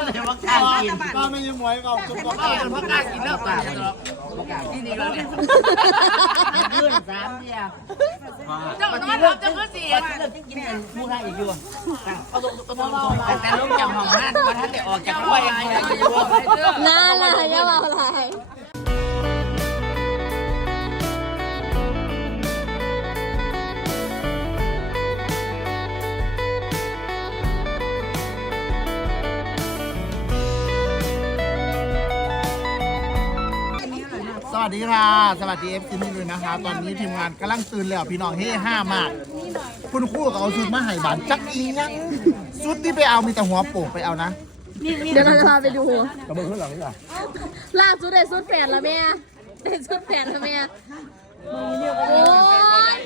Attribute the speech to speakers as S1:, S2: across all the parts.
S1: เลยพักการกิน
S2: ป้าไม่ยิ้มไว้ก็จุดก็
S1: พักการกินแล้วกันที่นี่แล้วเนี่ยเพื่อนสามเดียวเจ้าน้อยเราจะก็เสียเรื่องที่กินผู้ให้อีกอยู่แต่ลูกจำห้องนั่นมาถ้าแต่ออกจากห้วยอะไรอยู่
S3: น่าละอย่าว่าอะไร
S2: สวัสดีค่ะสวัสดีFCนี่เลยนะคะตอนนี้ทีมงานกำลังตื่นแล้วพี่น้องเฮ้ห้ามากคุณครูก็เอาชุดมาให้บานจักอียังชุดที่ไปเอามีแต่หัวโปกไปเอานะ
S3: เดี๋ยวเราจะพาไปดู
S2: กระเบื้องข้างหลังนี่เหรอ
S3: ล่าสุดได้สุดแผนแล้วแม่ได้สุดแผนแล้วแม่โอ้ย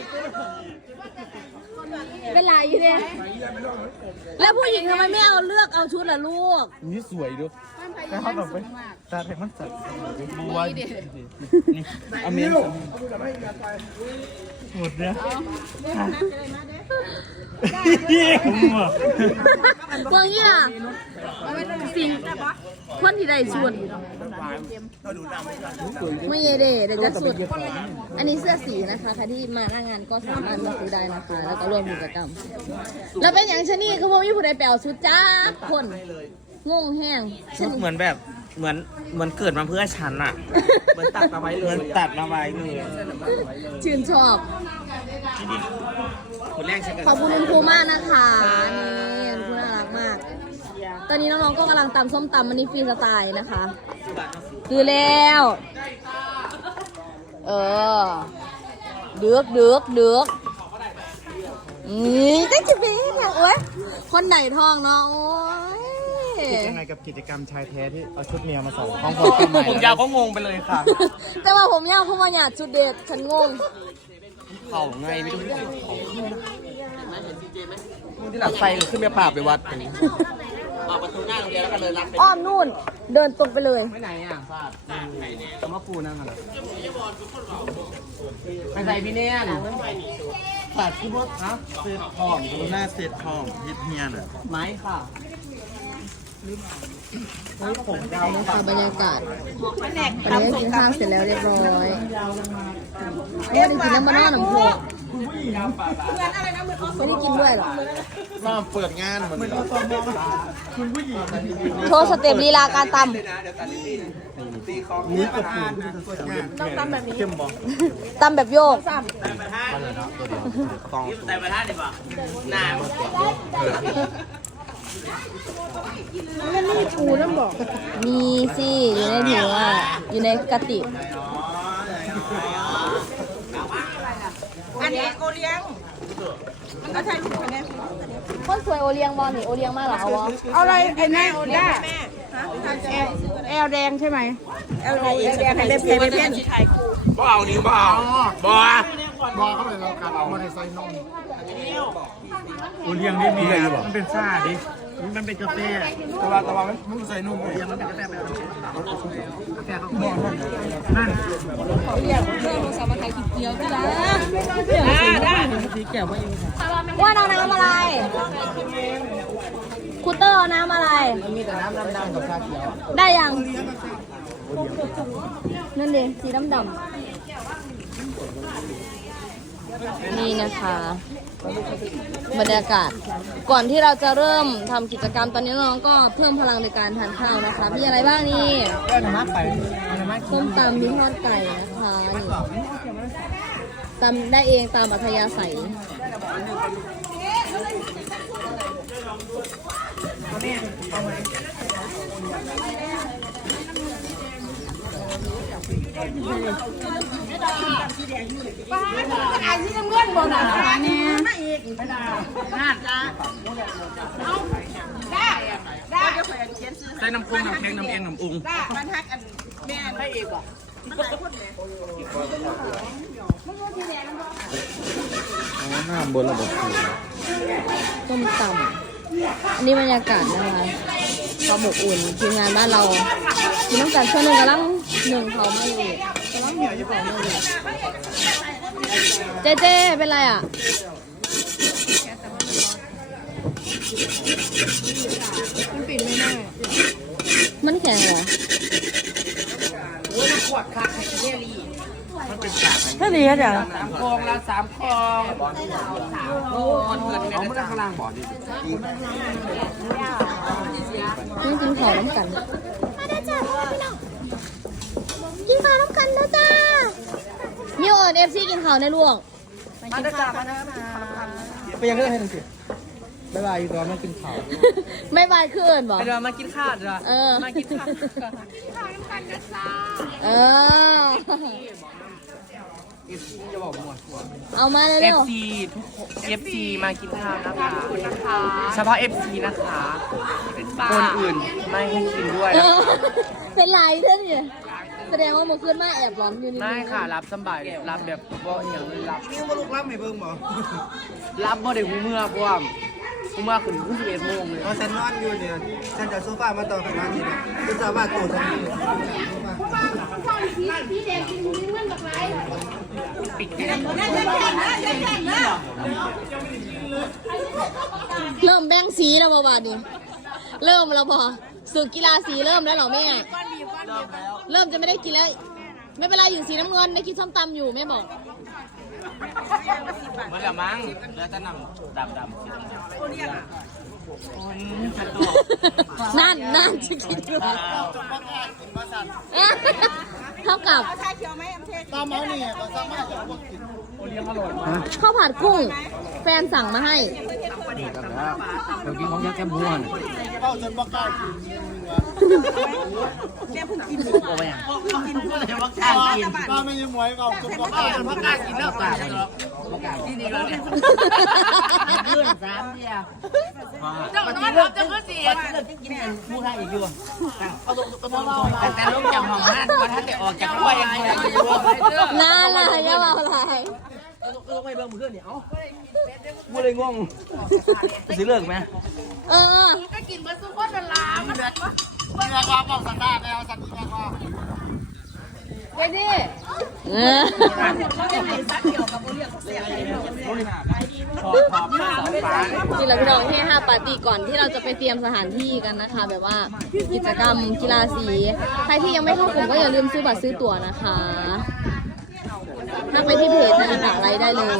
S3: เป็นไรอยู่เนี่ยแล้วผู้หญิงทำไมไม่เอาเลือกเอาชุดล่ะลูก
S2: นี่สวยดูแต่เขาแบบไปตาแทงมันสัตว์บัวอเมนหมดเนี่ย
S3: พวกนี้ล่ะสิ่งคนที่ได้ชุดไม่เยเดเดี๋ยวจะสุดอันนี้เสื้อสีนะคะใครที่มาหน้างานก็สามารถมาซื้อได้นะคะแล้วก็ร่วมกิจกรรมแล้วเป็นอย่างชนี่คือพวกมีผู้ใดแปลชุดจ้าคนงงแห้ง
S1: ชุดเหมือนแบบเหมือนเกิดมาเพื่อฉันอะเหมือนตัดมาไว้เลยตัดมาไว้เลย
S3: ชื่นชอบ
S1: คนแรกใช่ไหม
S3: ขอบคุณคุณครูมากนะคะนี่คุณครูน่ารักมาก ตอนนี้น้องๆก็กำลังตำส้มตำมันนี้ฟรีสไตล์นะคะคือแล้วเดือกได้จะเป็นอย่างโอ๊ยคนไหนทองเนาะโอ๊ย
S2: ยังไงกับกิจกรรมชายแท้ที่เอาชุดเมียมาใส่ห้อง
S1: ผมยาวก็งงไปเลยค่ะ
S3: แต่ว่าผมยาวเพราะว่าอยากชุดเด็ดฉันงง
S1: เข่าไงไม่รู้มึงที่หลังไฟขึ้นไปปราบไปวัดอันนี้ออกประตูหน้าโรงเรียนแล้วก็เลยรัดไป
S3: อ้อมนู่นเดินตรงไปเลย
S1: ไปไหนอ่ะฟาดเอามาปูนั่งกันไปใส่พี่เนี่ยฟาดที่พวกฮะเศษทองดูหน้าเศษทองฮิตเฮียน่ะไม้ค่ะผมดาว
S3: นี่ค่ะบรรยากาศตอนนี้กินข้าวเสร็จแล้วเรียบร้อยโอ้ได้กินน้ำมันหนำโพกไม่ได้กินด้วยหรอ
S2: มาเปิดงานเหมือนกัน
S3: โชว์สเต็ปลีลาการตำ
S2: นี่กับปูต้องตำแบบนี้เข้มบอ
S3: ตำแบบโยก
S1: ใส่ประทัดดีกว่าหน้า
S3: มีสิอยู่ในถุงอ่ะอยู่ในกะติ
S4: อันนี้โอเลี้ยงมันก็ใช่ลูกคนนี้
S3: คนสวยโอเลี้ยงบอลนี่โอเลี้ยงมากเหรอเอาวะ
S4: เอาอะไรไอ้แม่โอเลี้ยงแม่แอลแดงใช่ไหมแอลแดงให้เล็บเพลเพ่น
S1: บ่เอานิ้วบ่เอาบ่
S2: บอกเข้าไปแล้วกันเอามาในไซนมโอเลี้ยงนี่มีอะไรอยู่มันเป็นซ่าดิมันเป็นกาแฟแต่ว่ามันใส่นมโอเลี้ยงมันเป็นกาแฟไปแล้วกาแฟเขาบอกนั่น
S3: ว่าเอาน้ำอะไรคูเตอร์เอาน้ำอะไร
S2: มันมีแต่น้ำดำๆกับชาเขียว
S3: ได้ยังนั่นเองสีดำนี่นะคะบรรยากาศก่อนที่เราจะเริ่มทำกิจกรรมตอนนี้น้องก็เพิ่มพลังในการทานข้าวนะคะมีอะไรบ้างนี่
S2: แก้ธรรมะไปธรรมะ
S3: ส้มตำมีทอดไก่นะคะนี่ตำได้เองตามอัธยาศัย
S1: ใส่น้ำกุ้งน้ำแข็งน้ำเอ็นน้ำอุ้ง
S4: มันฮักอันแม่ไม่เอกบอก
S2: หน้าบนระบบ
S3: ส้มตำอันนี้บรรยากาศนะคะความอบอุ่นทีมงานบ้านเราทีน้องจัดช่วยหนึ่งกำลังหนึ่งเขาไม่อยู่กำลังหนึ่งเขาไม่อยู่เจ๊เป็นไรอ่ะมันปิดไม่ได้งเหรอ
S1: โอ้ยขวดคักเฮลี่
S4: ถ้าดีก็เดี๋ยว
S1: 3 คลองละ3 คลองโอ้คนเงินเนี่ยเอามาข้างล่างบ่อดิ
S3: นี่กินข้าวน้ำกันมาได้จ้าพี่น้องกินข้าวน้ำกันนะจ้ามิวเอิญFC กินข้าวในลวง
S1: มาได้จ้ามาได้มา
S2: ไปยังเรื่องให้หนึ่งสิบ๊ายบายอยู่ตอนมันกินข้าว
S3: ไม่บายคือเอิญบอก
S1: เดี๋ยวมากินข้าวเดี๋ยว
S3: เออ
S1: มากินข้าว
S3: เออ
S1: จะบอกหมด
S3: เอามาเร็ว
S1: FC ทุกคน FC มากินข้าวนะคะเฉพาะ FC นะคะคนอื่นไม่ให้กินด้วย
S3: ๆเอ
S1: นะ
S3: อ
S1: คะ
S3: เป็นไรเท่านี่แสดงว่าโมขึ้นมาแอบร้อนอยู่นี่
S1: ไม่ค่ะรับสบายรับแบบบ่อย่างรับ
S2: นี่ว่าลูกรับไม่เบิ่งบ่
S1: รับบ่ได้หูเมื่อเพราะว่าหูเมื่อขึ้น11 โมงเลย
S2: ฉันนอนอยู่เนี่ยฉันจะโซฟามาต่อกันมาทีนะจะสามารถตัวทันที
S1: ปิด
S3: เริ่มแบ่งสีแล้วบ่บาดนี้เริ่มแล้วพอศึกกีฬาสีเริ่มแล้วเหรอแม่เริ่มจะไม่ได้กินแล้ว ไม่เป็นไรอยู่สีน้ำเงินได้กินส้มตำอยู่แม่บอก
S1: มันละมั้งแล้วจะนำดำ
S3: นั่นจะกินอยู่เท่ากับ
S2: ตามเมานี่ก็สามารถจะพวกกิน
S3: ข้าวผัดกุ้งแฟนสั่งมาให้
S1: เดี๋ยวกินของยักษ์แก้มม้วน
S2: เข้าจนบ่กล้ากิน
S1: บอกไปอย่างกินพูดเลยว่ากล้ากิน
S2: ป้าไม่ยังหวยเข้าจนบ่กล้า
S1: เพราะกล้ากินแล้วกล้าที่นี่แล้วเนี่ยเพื่อน3 เดียวเจ้าน้อยเราจะก็เสียเลิกกินผู้ให้อีกอยู่แต่ลูกจำห้องนั่นวันถ้าแต่ออกจากห้วยยังไงอยู่
S3: น่าละอย่าว่าอะไร
S1: ไม่เบิ่งมือเพื่อนเนี่ยเอ้ากูเลยงงจะซื้อเลิกไหม
S3: เออ
S1: ก็กินเบอร์ซุปเปอร์ดลามันแบบว่า
S2: เนื้อความบอกสันดานแล้วสันติว่า
S3: ไปดิที่เราพี่น้องที่5ปาร์ตี้ก่อนที่เราจะไปเตรียมสถานที่กันนะคะ แบบว่ากิจกรรมกีฬาสีใครที่ยังไม่เข้ากลุ่มก็อย่าลืมซื้อบัตรซื้อตั๋วนะคะถ้าไปที่เพจธนาคารอะไรได้เลย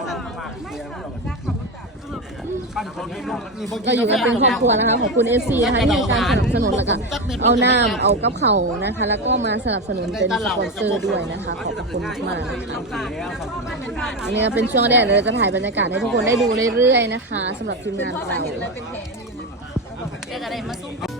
S3: เราอยู่กันเป็นครอบครัวนะคะขอบคุณ FC นะคะที่ให้การสนับสนุนแล้วก็เอาน้ำเอากับเขานะคะ แล้วก็มาสนับสนุนเป็นสปอนเซอร์ด้วยนะคะขอบคุณมากนะคะอันนี้เป็นช่วงแรกเราจะถ่ายบรรยากาศให้ทุกคนได้ดูเรื่อยๆนะคะสำหรับทีมงานเรา